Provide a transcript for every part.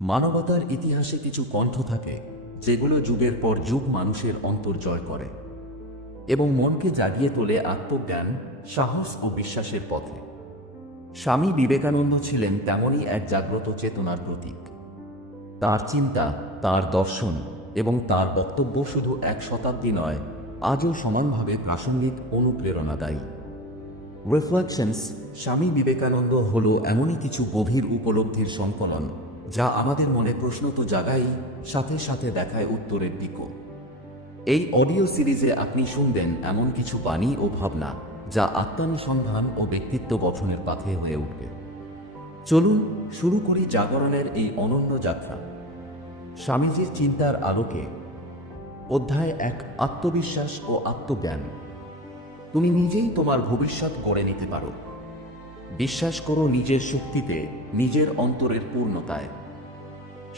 মানবতার ইতিহাসে কিছু কণ্ঠ থাকে যেগুলো যুগের পর যুগ মানুষের অন্তর জয় করে এবং মনকে জাগিয়ে তোলে আত্মজ্ঞান, সাহস ও বিশ্বাসের পথে। স্বামী বিবেকানন্দ ছিলেন তেমনই এক জাগ্রত চেতনার প্রতীক। তার চিন্তা, তার দর্শন এবং তার বক্তব্য শুধু এক শতাব্দী নয়, আজও সমানভাবে প্রাসঙ্গিক, অনুপ্রেরণাদায়ী। রিফ্লেকশনস স্বামী বিবেকানন্দ হল এমনই কিছু গভীর উপলব্ধির সংকলন যা আমাদের মনে প্রশ্ন তো জাগাই, সাথে সাথে দেখায় উত্তরের দিকও। এই অডিও সিরিজে আপনি শুনবেন এমন কিছু বাণী ও ভাবনা যা আত্মানুসন্ধান ও ব্যক্তিত্ব গঠনের পথে হয়ে উঠবে। চলুন শুরু করি জাগরণের এই অনন্য যাত্রা। স্বামীজির চিন্তার আলোকে। অধ্যায় 1, আত্মবিশ্বাস ও আত্মজ্ঞান। তুমি নিজেই তোমার ভবিষ্যৎ গড়ে নিতে পারো। বিশ্বাস করো নিজের শক্তিতে, নিজের অন্তরের পূর্ণতায়।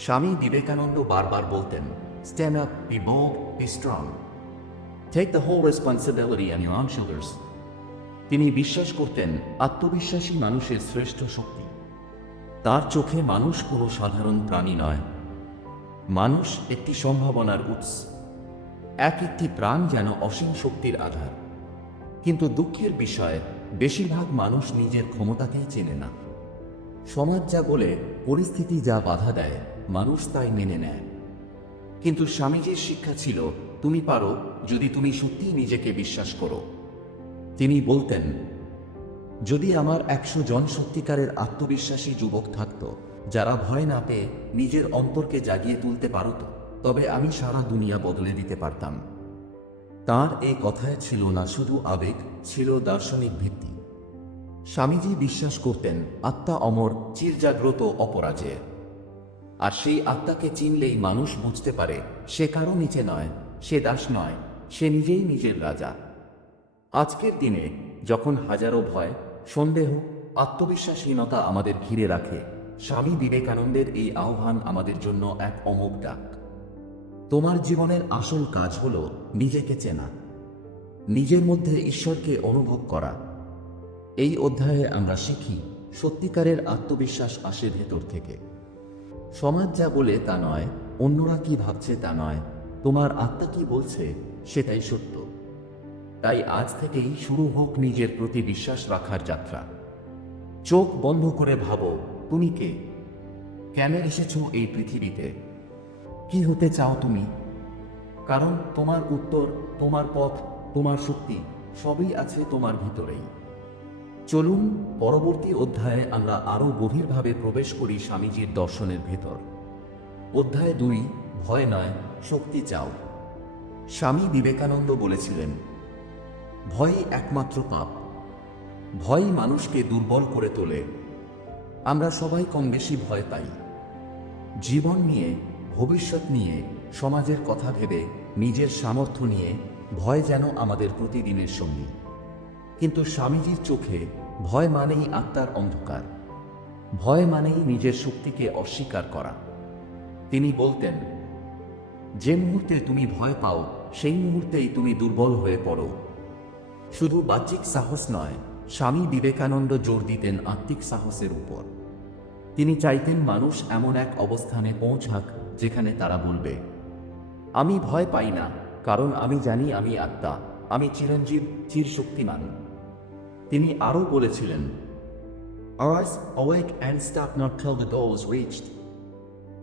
স্বামী বিবেকানন্দ বারবার বলতেন, stand up, be bold, be strong, take the whole responsibility on your own shoulders. তিনি বিশ্বাস করতেন আত্মবিশ্বাসী মানুষের শ্রেষ্ঠ শক্তি। তার চোখে মানুষ কোনো সাধারণ প্রাণী নয়, মানুষ একটি সম্ভাবনার উৎস, একটি প্রাণ যেন অসীম শক্তির আধার। কিন্তু দুঃখের বিষয়, বেশিরভাগ মানুষ নিজের ক্ষমতাকেই চেনে না। সমাজ যা বলে, পরিস্থিতি যা বাধা দেয়, মানুষ তাই মেনে নেয়। কিন্তু স্বামীজির শিক্ষা ছিল, তুমি পারো যদি তুমি সত্যিই নিজেকে বিশ্বাস করো। তিনি বলতেন, যদি আমার 100 জন সত্যিকারের আত্মবিশ্বাসী যুবক থাকত যারা ভয় না পেয়ে নিজের অন্তরকে জাগিয়ে তুলতে পারত, তবে আমি সারা দুনিয়া বদলে দিতে পারতাম। তার এই কথায় ছিল না শুধু আবেগ, ছিল দার্শনিক ভিত্তি। স্বামীজি বিশ্বাস করতেন আত্মা অমর, চিরজাগ্রত, অপরাজেয়। আর সেই আত্মাকে চিনলেই মানুষ বুঝতে পারে সে কারো নিচে নয়, সে দাস নয়, সে নিজেই নিজের রাজা। আজকের দিনে যখন হাজারো ভয়, সন্দেহ, আত্মবিশ্বাসহীনতা আমাদের ঘিরে রাখে, স্বামী বিবেকানন্দের এই আহ্বান আমাদের জন্য এক অমোঘ ডাক। তোমার জীবনের আসল কাজ হলো নিজেকে চেনা, নিজের মধ্যে ঈশ্বরকে অনুভব করা। এই অধ্যায়ে আমরা শিখি সত্যিকারের আত্মবিশ্বাস আসে ভেতর থেকে। সমাজ যা বলে তা নয়, অন্যরা কি ভাবছে তা নয়, তোমার আত্মা কি বলছে সেটাই সত্য। তাই আজ থেকেই শুরু হোক নিজের প্রতি বিশ্বাস রাখার যাত্রা। চোখ বন্ধ করে ভাবো, তুমি কে? কেন এসেছো এই পৃথিবীতে? কি হতে চাও তুমি? কারণ তোমার উত্তর, তোমার পথ, তোমার শক্তি সবই আছে তোমার ভিতরেই। চলুন পরবর্তী অধ্যায়ে আমরা আরও গভীরভাবে প্রবেশ করি স্বামীজির দর্শনের ভেতর। অধ্যায় 2, ভয় নয়, শক্তি চাও। স্বামী বিবেকানন্দ বলেছিলেন, ভয়ই একমাত্র পাপ। ভয়ই মানুষকে দুর্বল করে তোলে। আমরা সবাই কম বেশি ভয় পাই। জীবন নিয়ে, ভবিষ্যৎ নিয়ে, সমাজের কথা ভেবে, নিজের সামর্থ্য নিয়ে ভয় যেন আমাদের প্রতিদিনের সঙ্গী। কিন্তু স্বামীজির চোখে ভয় মানেই আত্মার অন্ধকার, ভয় মানেই নিজের শক্তিকে অস্বীকার করা। তিনি বলতেন, যে মুহূর্তে তুমি ভয় পাও সেই মুহূর্তেই তুমি দুর্বল হয়ে পড়ো। শুধু বাহ্যিক সাহস নয়, স্বামী বিবেকানন্দ জোর দিতেন আত্মিক সাহসের উপর। তিনি চাইতেন মানুষ এমন এক অবস্থানে পৌঁছাক যেখানে তারা বলবে, আমি ভয় পাই না, কারণ আমি জানি আমি আত্মা, আমি চিরঞ্জীব, চিরশক্তিমান। তিনি আরও বলেছিলেন, Arise, awake and stop not till the goal is reached.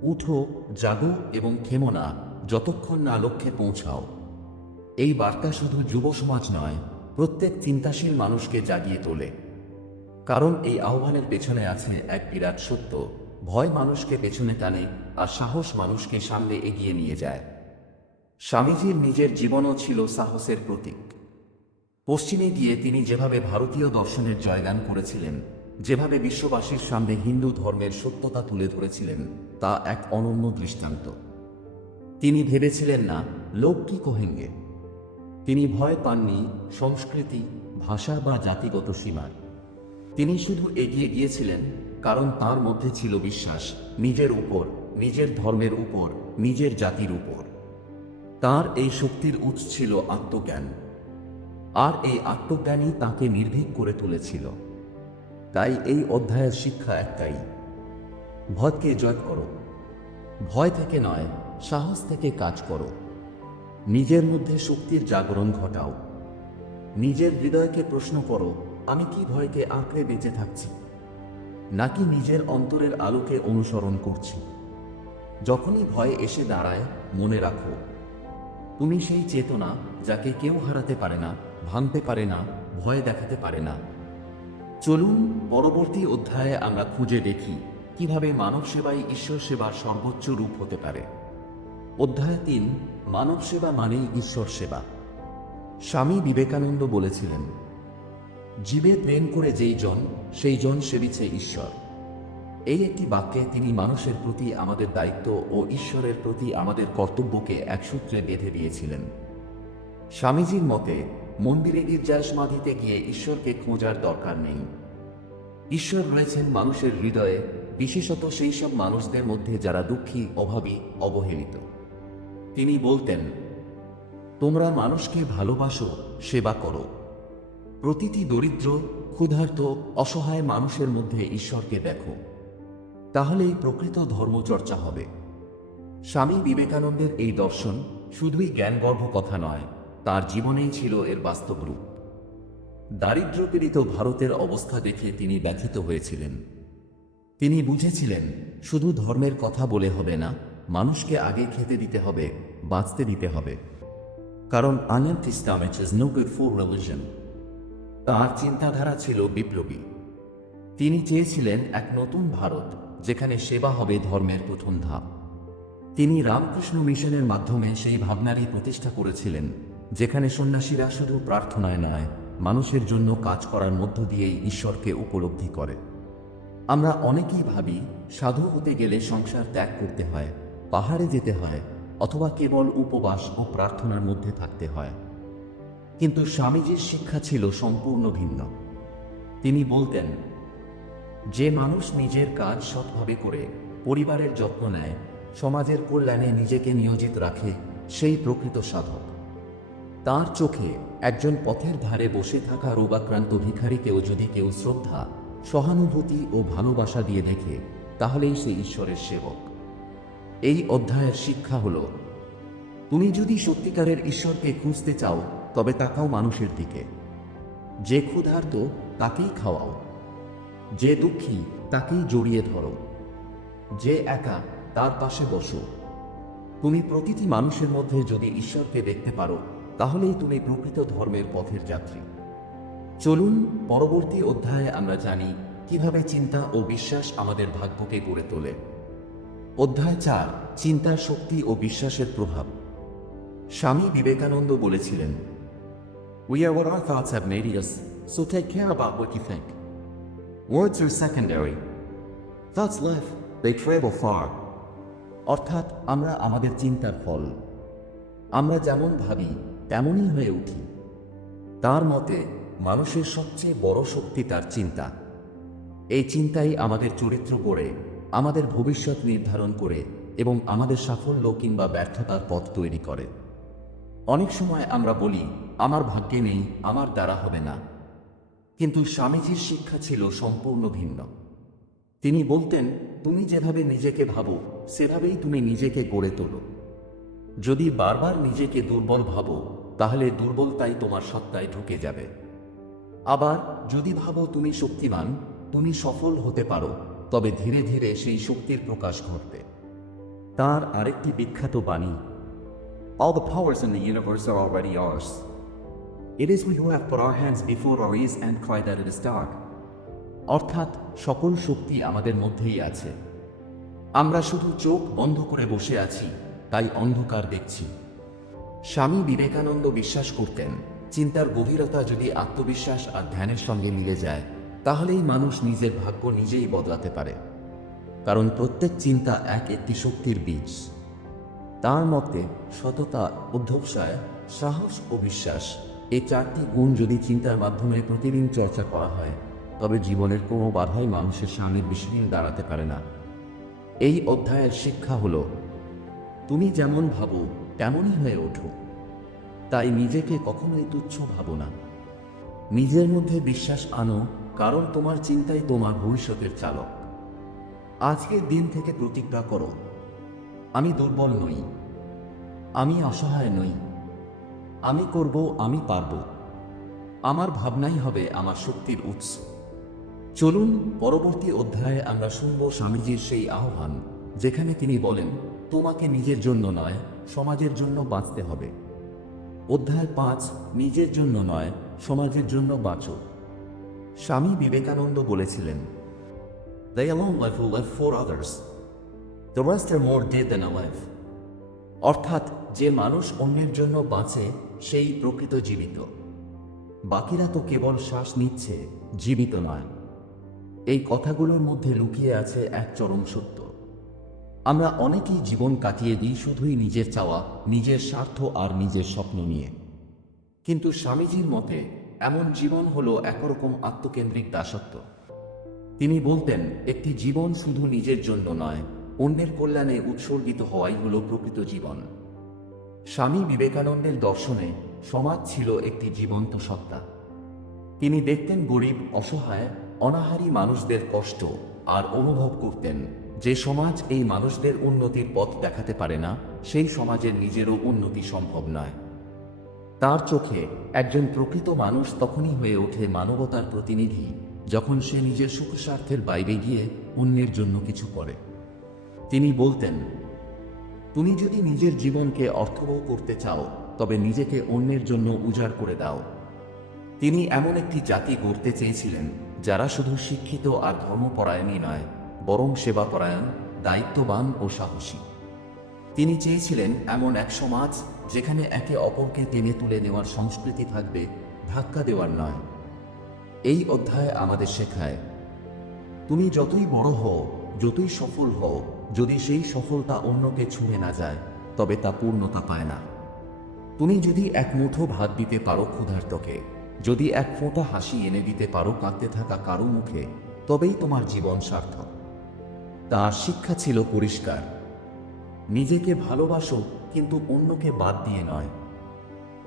উঠো, জাগো এবং থেমো না যতক্ষণ না লক্ষ্যে পৌঁছাও। এই বার্তা শুধু যুব সমাজ নয়, প্রত্যেক চিন্তাশীল মানুষকে জাগিয়ে তোলে। কারণ এই আহ্বানের পেছনে আছে এক বিরাট সত্য, ভয় মানুষকে পেছনে টানে আর সাহস মানুষকে সামনে এগিয়ে নিয়ে যায়। স্বামীজির নিজের জীবনও ছিল সাহসের প্রতীক। পশ্চিমে গিয়ে তিনি যেভাবে ভারতীয় দর্শনের জয়গান করেছিলেন, যেভাবে বিশ্ববাসীর সামনে হিন্দু ধর্মের সত্যতা তুলে ধরেছিলেন, তা এক অনন্য দৃষ্টান্ত। তিনি ভেবেছিলেন না লোক কি কহেঙ্গে। তিনি ভয় পাননি সংস্কৃতি, ভাষা বা জাতিগত সীমার। তিনি শুধু এগিয়ে গিয়েছিলেন কারণ তার মধ্যে ছিল বিশ্বাস, নিজের উপর, নিজের ধর্মের উপর, নিজের জাতির উপর। তার এই শক্তির উৎস ছিল আত্মজ্ঞান, আর এই আত্মজ্ঞানই তাকে নির্ভীক করে তুলেছিল। তাই এই অধ্যায়ের শিক্ষা একটাই, ভয়কে জয় করো। ভয় থেকে নয়, সাহস থেকে কাজ করো। নিজের মধ্যে শক্তির জাগরণ ঘটাও। নিজের হৃদয়কে প্রশ্ন করো, আমি কি ভয়কে আঁকড়ে বেঁচে থাকছি, নাকি নিজের অন্তরের আলোকে অনুসরণ করছি? যখনই ভয় এসে দাঁড়ায়, মনে রাখো, তুমি সেই চেতনা যাকে কেউ হারাতে পারে না, ভাঙতে পারে না, ভয় দেখাতে পারে না। চলুন পরবর্তী অধ্যায়ে আমরা খুঁজে দেখি কিভাবে মানব সেবাই ঈশ্বর সেবার সর্বোচ্চ রূপ হতে পারে। অধ্যায় 3, মানব সেবা মানেই ঈশ্বর সেবা। স্বামী বিবেকানন্দ বলেছিলেন, জীবে প্রেম করে যেই জন, সেই জন সেবিছে ঈশ্বর। এই একটি বাক্যে তিনি মানুষের প্রতি আমাদের দায়িত্ব ও ঈশ্বরের প্রতি আমাদের কর্তব্যকে এক সূত্রে বেঁধে দিয়েছিলেন। স্বামীজির মতে, মন্দিরে গির্জার সমাধিতে গিয়ে ঈশ্বরকে খোঁজার দরকার নেই। ঈশ্বর রয়েছেন মানুষের হৃদয়ে, বিশেষত সেই সব মানুষদের মধ্যে যারা দুঃখী, অভাবী, অবহেলিত। তিনি বলতেন, তোমরা মানুষকে ভালোবাসো, সেবা করো। প্রতিটি দরিদ্র, ক্ষুধার্ত, অসহায় মানুষের মধ্যে ঈশ্বরকে দেখো। তাহলেই প্রকৃত ধর্মচর্চা হবে। স্বামী বিবেকানন্দের এই দর্শন শুধুই জ্ঞানগর্ভ কথা নয়, তার জীবনেই ছিল এর বাস্তব রূপ। দারিদ্র্যপীড়িত ভারতের অবস্থা দেখে তিনি ব্যথিত হয়েছিলেন। তিনি বুঝেছিলেন, শুধু ধর্মের কথা বলে হবে না, মানুষকে আগে খেতে দিতে হবে, বাঁচতে দিতে হবে। কারণ আনএমপ্টিস্টামেজ is no good for religion. তার চিন্তাধারা ছিল বিপ্লবী। তিনি চেয়েছিলেন এক নতুন ভারত, যেখানে সেবা হবে ধর্মের প্রথম ধাপ। তিনি রামকৃষ্ণ মিশনের মাধ্যমে সেই ভাবনারই প্রতিষ্ঠা করেছিলেন, যেখানে সন্ন্যাসীরা শুধু প্রার্থনায় নয়, মানুষের জন্য কাজ করার মধ্য দিয়েই ঈশ্বরকে উপলব্ধি করে। আমরা অনেকেই ভাবি, সাধু হতে গেলে সংসার ত্যাগ করতে হয়, পাহাড়ে যেতে হয়, অথবা কেবল উপবাস ও প্রার্থনার মধ্যে থাকতে হয়। কিন্তু স্বামীজির শিক্ষা ছিল সম্পূর্ণ ভিন্ন। তিনি বলতেন, যে মানুষ নিজের কাজ সৎভাবে করে, পরিবারের যত্ন নেয়, সমাজের কল্যাণে নিজেকে নিয়োজিত রাখে, সেই প্রকৃত সাধক। তার চোখে একজন পথের ধারে বসে থাকা রোগাক্রান্ত ভিখারিকেও যদি কেউ শ্রদ্ধা, সহানুভূতি ও ভালোবাসা দিয়ে দেখে, তাহলেই সে ঈশ্বরের সেবক। এই অধ্যায়ের শিক্ষা হল, তুমি যদি সত্যিকারের ঈশ্বরকে খুঁজতে চাও, তবে তাকাও মানুষের দিকে। যে ক্ষুধার্ত, তাকেই খাওয়াও। যে দুঃখী, তাকেই জড়িয়ে ধরো। যে একা, তার পাশে বসো। তুমি প্রতিটি মানুষের মধ্যে যদি ঈশ্বরকে দেখতে পারো, তাহলেই তুমি প্রকৃত ধর্মের পথের যাত্রী। চলুন পরবর্তী অধ্যায়ে আমরা জানি কিভাবে চিন্তা ও বিশ্বাস আমাদের ভাগ্যকে গড়ে তোলে। অধ্যায় 4, চিন্তার শক্তি ও বিশ্বাসের প্রভাব। স্বামী বিবেকানন্দ বলেছিলেন, We are what our thoughts have made us, so take care about what you think. Words are secondary. Thoughts live, they travel far. অর্থাৎ আমরা আমাদের চিন্তার ফল। আমরা যেমন ভাবি, তেমনই হয়ে উঠি। তার মতে, মানুষের সবচেয়ে বড় শক্তি তার চিন্তা। এই চিন্তাই আমাদের চরিত্র গড়ে, আমাদের ভবিষ্যৎ নির্ধারণ করে এবং আমাদের সাফল্য কিংবা ব্যর্থতার পথ তৈরি করে। অনেক সময় আমরা বলি, আমার ভাগ্যে নেই, আমার দ্বারা হবে না। কিন্তু স্বামীজির শিক্ষা ছিল সম্পূর্ণ ভিন্ন। তিনি বলতেন, তুমি যেভাবে নিজেকে ভাবো, সেভাবেই তুমি নিজেকে গড়ে তোলো। যদি বারবার নিজেকে দুর্বল ভাবো, তাহলে দুর্বলতাই তোমার সত্তায় ঢুকে যাবে। আবার যদি ভাবো তুমি শক্তিমান, তুমি সফল হতে পারো, তবে ধীরে ধীরে সেই শক্তির প্রকাশ ঘটবে। তার আরেকটি বিখ্যাত বাণী, All the powers in the universe are already ours. It is we who have put our hands before our ears and cry that it is dark. অর্থাৎ সকল শক্তি আমাদের মধ্যেই আছে। আমরা শুধু চোখ বন্ধ করে বসে আছি, তাই অন্ধকার দেখছি। স্বামী বিবেকানন্দ বিশ্বাস করতেন, চিন্তার গভীরতা যদি আত্মবিশ্বাস আর ধ্যানের সঙ্গে মিলে যায়, তাহলেই মানুষ নিজের ভাগ্য নিজেই বদলাতে পারে। কারণ প্রত্যেক চিন্তা একটি শক্তির বীজ। তার মতে, সততা, অধ্যবসায়, সাহস ও বিশ্বাস, এই 4টি গুণ যদি চিন্তার মাধ্যমে প্রতিদিন চর্চা করা হয়, তবে জীবনের কোনো বাধাই মানুষের সামনে বেশিদিন দাঁড়াতে পারে না। এই অধ্যায়ের শিক্ষা হল, তুমি যেমন ভাবো তেমনই হয়ে ওঠো। তাই নিজেকে কখনোই তুচ্ছ ভাবো না। নিজের মধ্যে বিশ্বাস আনো, কারণ তোমার চিন্তাই তোমার ভবিষ্যতের চালক। আজকের দিন থেকে প্রতিজ্ঞা করো, আমি দুর্বল নই, আমি অসহায় নই, আমি করব, আমি পারব। আমার ভাবনাই হবে আমার শক্তির উৎস। চলুন পরবর্তী অধ্যায়ে আমরা শুনব স্বামীজির সেই আহ্বান, যেখানে তিনি বলেন, তোমাকে নিজের জন্য নয়, সমাজের জন্য বাঁচতে হবে। অধ্যায় 5, নিজের জন্য নয়, সমাজের জন্য বাঁচো। স্বামী বিবেকানন্দ বলেছিলেন, They alone live who live for others. The rest are more dead than alive. অর্থাৎ যে মানুষ অন্যের জন্য বাঁচে সেই প্রকৃত জীবিত। বাকিরা তো কেবল শ্বাস নিচ্ছে, জীবিত নয়। এই কথাগুলোর মধ্যে লুকিয়ে আছে এক চরম সত্য। আমরা অনেকেই জীবন কাটিয়ে দিই শুধুই নিজের চাওয়া, নিজের স্বার্থ আর নিজের স্বপ্ন নিয়ে। কিন্তু স্বামীজির মতে এমন জীবন হলো একরকম আত্মকেন্দ্রিক দাসত্ব। তিনি বলতেন, একটি জীবন শুধু নিজের জন্য নয়, অন্যের কল্যাণে উৎসর্গিত হওয়াই হলো প্রকৃত জীবন। স্বামী বিবেকানন্দের দর্শনে সমাজ ছিল একটি জীবন্ত সত্তা। তিনি দেখতেন গরিব, অসহায়, অনাহারী মানুষদের কষ্ট আর অনুভব করতেন যে সমাজ এই মানুষদের উন্নতির পথ দেখাতে পারে না, সেই সমাজের নিজেরও উন্নতি সম্ভব নয়। তার চোখে একজন প্রকৃত মানুষ তখনই হয়ে ওঠে মানবতার প্রতিনিধি, যখন সে নিজের সুখস্বার্থের বাইরে গিয়ে অন্যের জন্য কিছু করে। তিনি বলতেন, তুমি যদি নিজের জীবনকে অর্থবহ করতে চাও, তবে নিজেকে অন্যের জন্য উজাড় করে দাও। তিনি এমন একটি জাতি গড়তে চেয়েছিলেন যারা শুধু শিক্ষিত আর ধর্মপরায়ণই নয়, বরং সেবাপরায়ণ, দায়িত্ববান ও সাহসী। তিনি চেয়েছিলেন এমন এক সমাজ যেখানে একে অপরকে টেনে তুলে নেওয়ার সংস্কৃতি থাকবে, ধাক্কা দেওয়ার নয়। এই অধ্যায় আমাদের শেখায়, তুমি যতই বড় হও, যতই সফল হও, যদি সেই সফলতা অন্যকে ছুঁয়ে না যায়, তবে তা পূর্ণতা পায় না। তুমি যদি এক মুঠো ভাত দিতে পারো ক্ষুধার্তকে, যদি এক ফোঁটা হাসি এনে দিতে পারো কাঁদতে থাকা কারো মুখে, তবেই তোমার জীবন সার্থক। তার শিক্ষা ছিল পরিষ্কার, নিজেকে ভালোবাসো, কিন্তু অন্যকে বাদ দিয়ে নয়।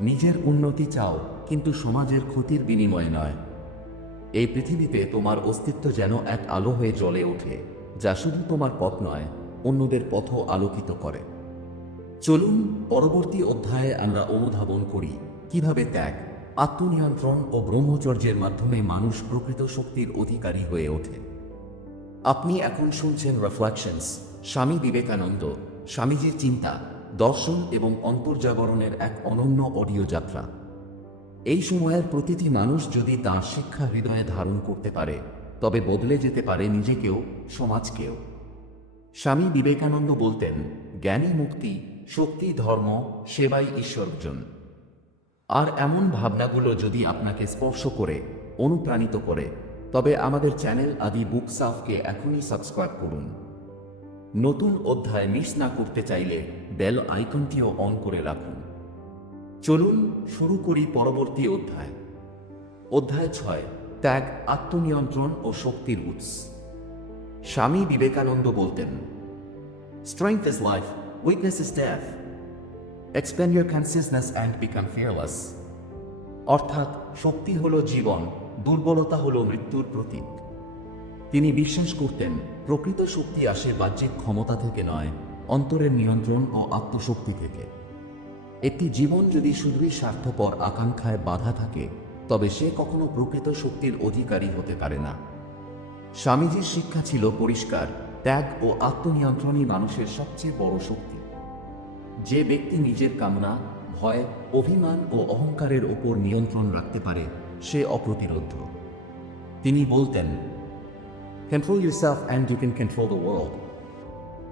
নিজের উন্নতি চাও, কিন্তু সমাজের ক্ষতির বিনিময়ে নয়। এই পৃথিবীতে তোমার অস্তিত্ব যেন এক আলো হয়ে জ্বলে ওঠে, যা শুধু তোমার পথ নয়, অন্যদের পথও আলোকিত করে। চলুন পরবর্তী অধ্যায়ে আমরা অনুধাবন করি কিভাবে ত্যাগ, আত্মনিয়ন্ত্রণ ও ব্রহ্মচর্যের মাধ্যমে মানুষ প্রকৃত শক্তির অধিকারী হয়ে ওঠে। আপনি এখন শুনছেন রিফ্লেকশনস, স্বামী বিবেকানন্দ, স্বামীজির চিন্তা, দর্শন এবং অন্তর্জাগরণের এক অনন্য অডিও যাত্রা। এই সময়ের প্রতিটি মানুষ যদি তাঁর শিক্ষা হৃদয়ে ধারণ করতে পারে, তবে বদলে যেতে পারে নিজেকেও, সমাজকেও। স্বামী বিবেকানন্দ বলতেন, জ্ঞানী মুক্তি, শক্তি ধর্ম, সেবাই ঈশ্বরজন। আর এমন ভাবনাগুলো যদি আপনাকে স্পর্শ করে, অনুপ্রাণিত করে, তবে আমাদের চ্যানেল আদি বুকসাফকে এখনই সাবস্ক্রাইব করুন। নতুন অধ্যায় মিস না করতে চাইলে বেল আইকনটিও অন করে রাখুন। চলুন শুরু করি পরবর্তী অধ্যায়। অধ্যায় 6, ত্যাগ, আত্মনিয়ন্ত্রণ ও শক্তির উৎস। স্বামী বিবেকানন্দ বলতেন, Strength is life, weakness is death. Expand your consciousness and become fearless. অর্থাৎ শক্তি হলো জীবন, দুর্বলতা হলো মৃত্যুর প্রতীক। তিনি বিশ্বাস করতেন প্রকৃত শক্তি আসে বাহ্যিক ক্ষমতা থেকে নয়, অন্তরের নিয়ন্ত্রণ ও আত্মশক্তি থেকে। একটি জীবন যদি শুধুই স্বার্থপর আকাঙ্ক্ষায় বাধা থাকে, তবে সে কখনো প্রকৃত শক্তির অধিকারী হতে পারে না। স্বামীজির শিক্ষা ছিল পরিষ্কার, ত্যাগ ও আত্মনিয়ন্ত্রণই মানুষের সবচেয়ে বড় শক্তি। যে ব্যক্তি নিজের কামনা, ভয়, অভিমান ও অহংকারের ওপর নিয়ন্ত্রণ রাখতে পারে, সে অপ্রতিরোধ্য। তিনি বলতেন, Control yourself and you can control the world.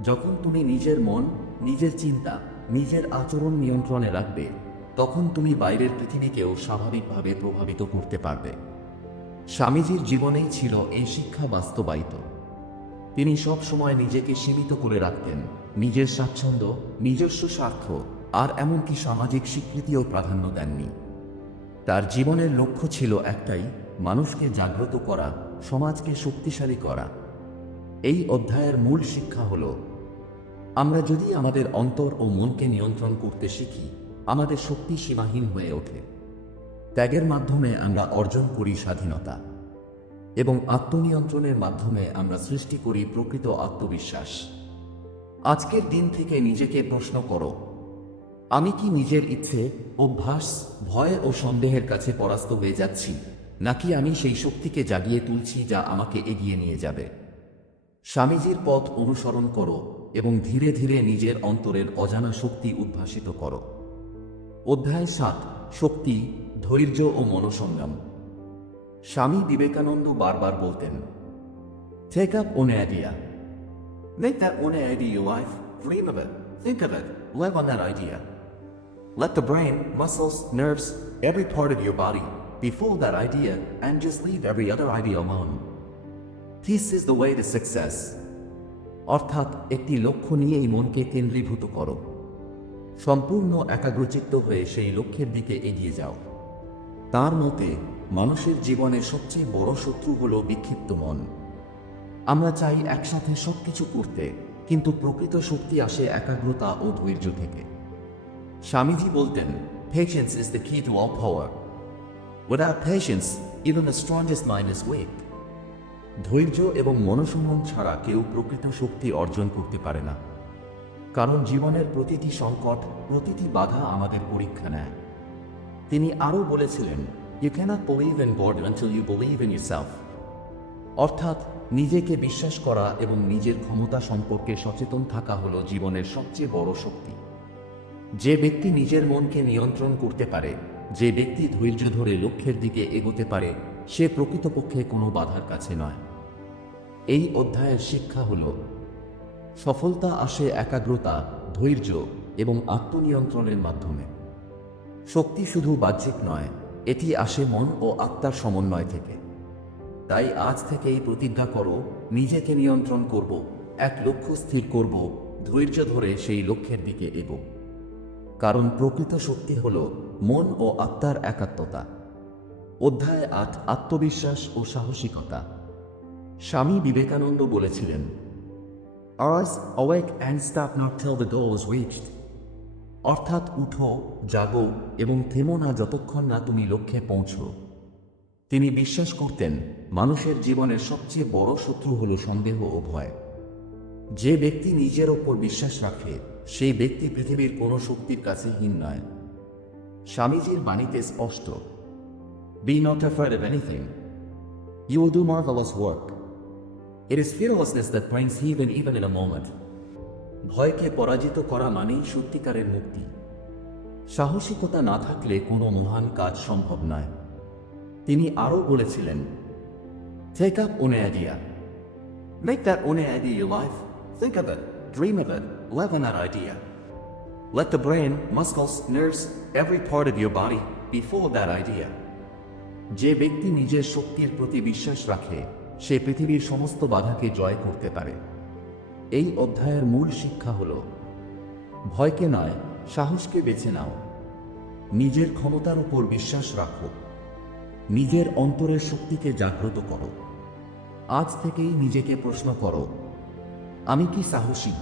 যখন তুমি নিজের মন, নিজের চিন্তা, নিজের আচরণ নিয়ন্ত্রণে রাখবে, তখন তুমি বাইরের পৃথিবীকেও স্বাভাবিকভাবে প্রভাবিত করতে পারবে। স্বামীজির জীবনেই ছিল এই শিক্ষা বাস্তবায়িত। তিনি সব সময় নিজেকে সীমিত করে রাখতেন, নিজের স্বাচ্ছন্দ্য, নিজস্ব স্বার্থ আর এমনকি সামাজিক স্বীকৃতিও প্রাধান্য দেননি। তার জীবনের লক্ষ্য ছিল একটাই, মানুষকে জাগ্রত করা, সমাজকে শক্তিশালী করা। এই অধ্যায়ের মূল শিক্ষা হল, আমরা যদি আমাদের অন্তর ও মনকে নিয়ন্ত্রণ করতে শিখি, আমাদের শক্তি সীমাহীন হয়ে ওঠে। ত্যাগের মাধ্যমে আমরা অর্জন করি স্বাধীনতা, এবং আত্মনিয়ন্ত্রণের মাধ্যমে আমরা সৃষ্টি করি প্রকৃত আত্মবিশ্বাস। আজকের দিন থেকে নিজেকে প্রশ্ন করো, আমি কি নিজের ইচ্ছে, অভ্যাস, ভয় ও সন্দেহের কাছে পরাস্ত হয়ে যাচ্ছি, নাকি আমি সেই শক্তিকে জাগিয়ে তুলছি যা আমাকে এগিয়ে নিয়ে যাবে? স্বামীজির পথ অনুসরণ করো এবং ধীরে ধীরে নিজের অন্তরের অজানা শক্তি উদ্ভাসিত করো। অধ্যায় 7, শক্তি, ধৈর্য ও মনোসংযম। স্বামী বিবেকানন্দ বারবার বলতেন, Take up one idea. Make that one idea your life. Dream of it. Think of it. Live on that idea. Let the brain, muscles, nerves, every part of your body be full of that idea and just leave every other idea alone. This is the way to success. অর্থাৎ একটি লক্ষ্য নিয়েই মনকে কেন্দ্রীভূত করো। সম্পূর্ণ একাগ্রচিত্ত হয়ে সেই লক্ষ্যের দিকে এগিয়ে যাও। তার মতে মানুষের জীবনে সবচেয়ে বড় শত্রু হল বিক্ষিপ্ত মন। আমরা চাই একসাথে সবকিছু করতে, কিন্তু প্রকৃত শক্তি আসে একাগ্রতা ও ধৈর্য থেকে। স্বামীজি বলতেন, Patience is the key to all power. Without patience, even the strongest mind is weak. ধৈর্য এবং মনোসংযম ছাড়া কেউ প্রকৃত শক্তি অর্জন করতে পারে না। কারণ জীবনের প্রতিটি সংকট, প্রতিটি বাধা আমাদের পরীক্ষা নেয়। তিনি আরও বলেছিলেন, You cannot believe in God until you believe in yourself. অর্থাৎ নিজেকে বিশ্বাস করা এবং নিজের ক্ষমতা সম্পর্কে সচেতন থাকা হলো জীবনের সবচেয়ে বড় শক্তি। যে ব্যক্তি নিজের মনকে নিয়ন্ত্রণ করতে পারে, যে ব্যক্তি ধৈর্য ধরে লক্ষ্যের দিকে এগোতে পারে, সে প্রকৃতপক্ষে কোনো বাধার কাছে নয়। এই অধ্যায়ের শিক্ষা হল, সফলতা আসে একাগ্রতা, ধৈর্য এবং আত্মনিয়ন্ত্রণের মাধ্যমে। শক্তি শুধু বাহ্যিক নয়, এটি আসে মন ও আত্মার সমন্বয় থেকে। তাই আজ থেকেই প্রতিজ্ঞা করো, নিজেকে নিয়ন্ত্রণ করব, এক লক্ষ্য স্থির করব, ধৈর্য ধরে সেই লক্ষ্যের দিকে এগোব। কারণ প্রকৃত শক্তি হল মন ও আত্মার একাত্মতা। অধ্যায় 8, আত্মবিশ্বাস ও সাহসিকতা। স্বামী বিবেকানন্দ বলেছিলেন, Arise, awake and stop not till the goal is reached. অর্থাৎ উঠো, জাগো এবং থেমো না যতক্ষণ না তুমি লক্ষ্যে পৌঁছো। তিনি বিশ্বাস করতেন, মানুষের জীবনের সবচেয়ে বড় শত্রু হল সন্দেহ ও ভয়। যে ব্যক্তি নিজের ওপর বিশ্বাস রাখে, সেই ব্যক্তি পৃথিবীর কোনো শক্তির কাছে হীন নয়। স্বামীজির বাণীতে স্পষ্ট, Be not afraid of anything. You will do marvelous work. It is fearlessness that brings heaven even in a moment. ভয়কে পরাজিত করা মানেই সত্যিকারের মুক্তি। সাহসিকতা না থাকলে কোনো মহান কাজ সম্ভব নয়। তিনি আরও বলেছিলেন, Take up one idea. Make that one idea your life. Think of it. Dream of it. Live on that idea. Let the brain, muscles, nerves, every part of your body be full of that idea. যে ব্যক্তি নিজের শক্তির প্রতি বিশ্বাস রাখে, সে পৃথিবীর সমস্ত বাধাকে জয় করতে পারে। এই অধ্যায়ের মূল শিক্ষা হল, ভয়কে নয়, সাহসকে বেছে নাও। নিজের ক্ষমতার উপর বিশ্বাস রাখো। নিজের অন্তরের শক্তিকে জাগ্রত করো। আজ থেকেই নিজেকে প্রশ্ন করো, আমি কি সাহসী?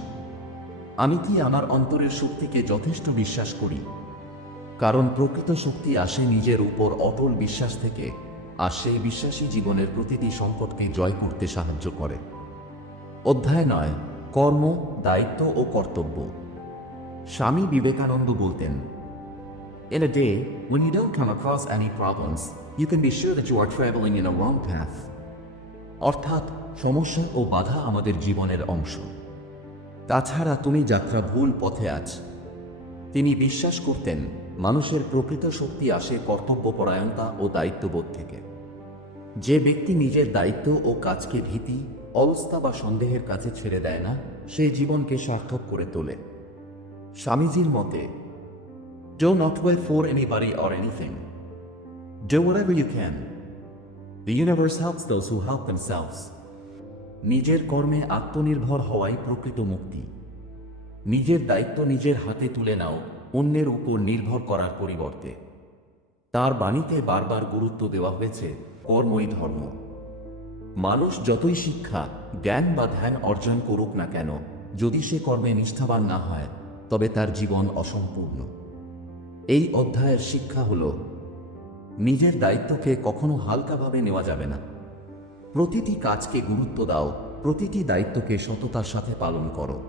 আমি কি আমার অন্তরের শক্তিকে যথেষ্ট বিশ্বাস করি? কারণ প্রকৃত শক্তি আসে নিজের উপর অটল বিশ্বাস থেকে, আর সেই বিশ্বাসী জীবনের প্রতিটি সংকটকে জয় করতে সাহায্য করে। অধ্যায় 9, কর্ম, দায়িত্ব ও কর্তব্য। স্বামী বিবেকানন্দ বলতেন, In a day, when you don't come across any problems, you can be sure that you are traveling in a wrong path. অর্থাৎ সমস্যা ও বাধা আমাদের জীবনের অংশ। তাছাড়া তুমি যাত্রা ভুল পথে আছ। তিনি বিশ্বাস করতেন, মানুষের প্রকৃত শক্তি আসে কর্তব্যপরায়ণতা ও দায়িত্ববোধ থেকে। যে ব্যক্তি নিজের দায়িত্ব ও কাজকে ভীতি, অলসতা বা সন্দেহের কাছে ছেড়ে দেয় না, সে জীবনকে সার্থক করে তোলে। স্বামীজির মতে, Do not wait for anybody or anything. Do whatever you can. The universe helps those who help themselves. নিজের কর্মে আত্মনির্ভর হওয়াই প্রকৃত মুক্তি। নিজের দায়িত্ব নিজের হাতে তুলে নাও, অন্যের উপর নির্ভর করার পরিবর্তে। তার বাণীতে বারবার গুরুত্ব দেওয়া হয়েছে, কর্মই ধর্ম। মানুষ যতই শিক্ষা, জ্ঞান বা ধ্যান অর্জন করুক না কেন, যদি সে কর্মে নিষ্ঠাবান না হয়, তবে তার জীবন অসম্পূর্ণ। এই অধ্যায়ের শিক্ষা হল, নিজের দায়িত্বকে কখনো হালকাভাবে নেওয়া যাবে না। প্রতিটি কাজকে গুরুত্ব দাও, প্রতিটি দায়িত্বকে সততার সাথে পালন করো।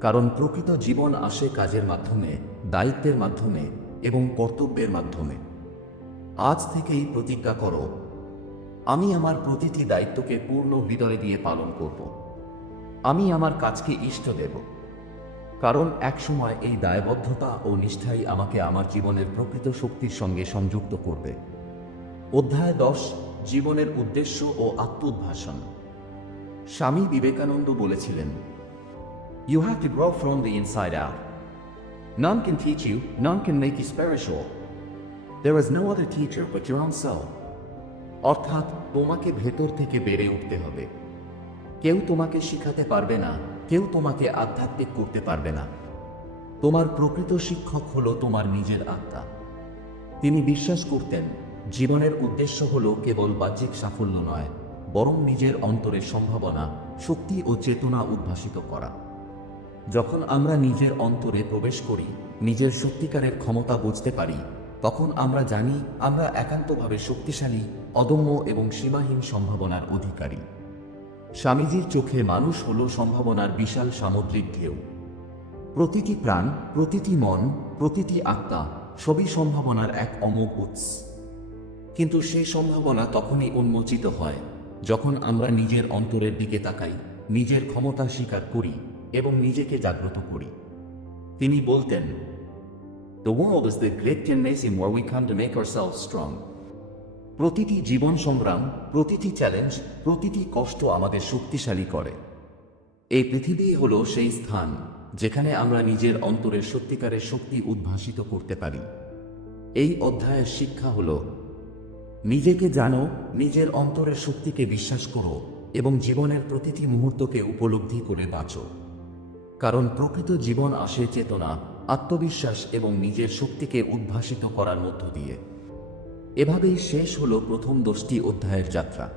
কারণ প্রকৃত জীবন আসে কাজের মাধ্যমে, দায়িত্বের মাধ্যমে এবং কর্তব্যের মাধ্যমে। আজ থেকেই প্রতিজ্ঞা করো, আমি আমার প্রতিটি দায়িত্বকে পূর্ণ হৃদয় দিয়ে পালন করব। আমি আমার কাজকে ইষ্ট দেব, কারণ একসময় এই দায়বদ্ধতা ও নিষ্ঠাই আমাকে আমার জীবনের প্রকৃত শক্তির সঙ্গে সংযুক্ত করবে। অধ্যায় 10, জীবনের উদ্দেশ্য ও আত্মোদ্ভাসন। স্বামী বিবেকানন্দ বলেছিলেন, You have to grow from the inside out. None can teach you, none can make you spiritual. There is no other teacher but your own self. অর্থাৎ তোমাকে ভেতর থেকে বেড়ে উঠতে হবে। কেউ তোমাকে শিখাতে পারবে না, কেউ তোমাকে আধ্যাত্মিক করতে পারবে না। তোমার প্রকৃত শিক্ষক হলো তোমার নিজের আত্মা। তিনি বিশ্বাস করতেন, জীবনের উদ্দেশ্য হলো কেবল বাহ্যিক সাফল্য নয়, বরং নিজের অন্তরের সম্ভাবনা, শক্তি ও চেতনা উদ্ভাসিত করা। যখন আমরা নিজের অন্তরে প্রবেশ করি, নিজের সত্যিকারের ক্ষমতা বুঝতে পারি, তখন আমরা জানি আমরা একান্তভাবে শক্তিশালী, অদম্য এবং সীমাহীন সম্ভাবনার অধিকারী। স্বামীজির চোখে মানুষ হল সম্ভাবনার বিশাল সামুদ্রিক ঢেউ। প্রতিটি প্রাণ, প্রতিটি মন, প্রতিটি আত্মা সবই সম্ভাবনার এক অমোঘ উৎস। কিন্তু সেই সম্ভাবনা তখনই উন্মোচিত হয় যখন আমরা নিজের অন্তরের দিকে তাকাই, নিজের ক্ষমতা স্বীকার করি এবং নিজেকে জাগ্রত করি। তিনি বলতেন, The world is the great gymnasium where we come to make ourselves strong. প্রতিটি জীবন সংগ্রাম, প্রতিটি চ্যালেঞ্জ, প্রতিটি কষ্ট আমাদের শক্তিশালী করে। এই পৃথিবী হলো সেই স্থান যেখানে আমরা নিজের অন্তরের সত্যিকারের শক্তি উদ্ভাসিত করতে পারি। এই অধ্যায়ের শিক্ষা হলো, নিজেকে জানো, নিজের অন্তরের শক্তিকে বিশ্বাস করো এবং জীবনের প্রতিটি মুহূর্তকে উপলব্ধি করে বাঁচো। কারণ প্রকৃত জীবন আসে চেতনা, আত্মবিশ্বাস এবং নিজের শক্তিকে উদ্ভাসিত করার মধ্য দিয়ে। এভাবেই শেষ হলো প্রথম 10টি অধ্যায়ের যাত্রা।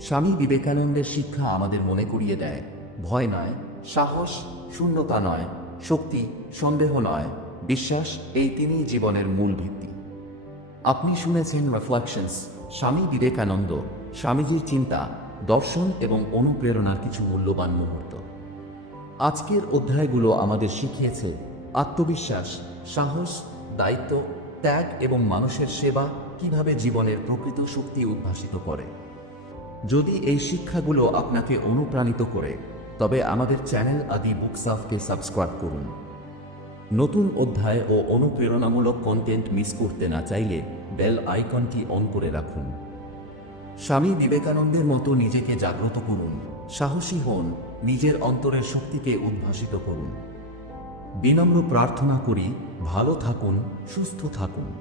স্বামী বিবেকানন্দের শিক্ষা আমাদের মনে করিয়ে দেয়, ভয় নয়, সাহস, শূন্যতা নয়, শক্তি, সন্দেহ নয়, বিশ্বাস, এই তিনিই জীবনের মূল ভিত্তি। আপনি শুনেছেন রিফ্লেকশনস, স্বামী বিবেকানন্দ, স্বামীজির চিন্তা, দর্শন এবং অনুপ্রেরণার কিছু মূল্যবান মুহূর্ত। আজকের অধ্যায়গুলো আমাদের শিখিয়েছে আত্মবিশ্বাস, সাহস, দায়িত্ব, ত্যাগ এবং মানুষের সেবা কিভাবে জীবনের প্রকৃত শক্তি উদ্ভাসিত করে। যদি এই শিক্ষাগুলো আপনাকে অনুপ্রাণিত করে, তবে আমাদের চ্যানেল আদি বুকসাফকে সাবস্ক্রাইব করুন। নতুন অধ্যায় ও অনুপ্রেরণামূলক কন্টেন্ট মিস করতে না চাইলে বেল আইকনটি অন করে রাখুন। স্বামী বিবেকানন্দের মতো নিজেকে জাগ্রত করুন, সাহসী হন, নিজের অন্তরের শক্তিকে উদ্ভাসিত করুন। বিনম্র প্রার্থনা করি, ভালো থাকুন, সুস্থ থাকুন।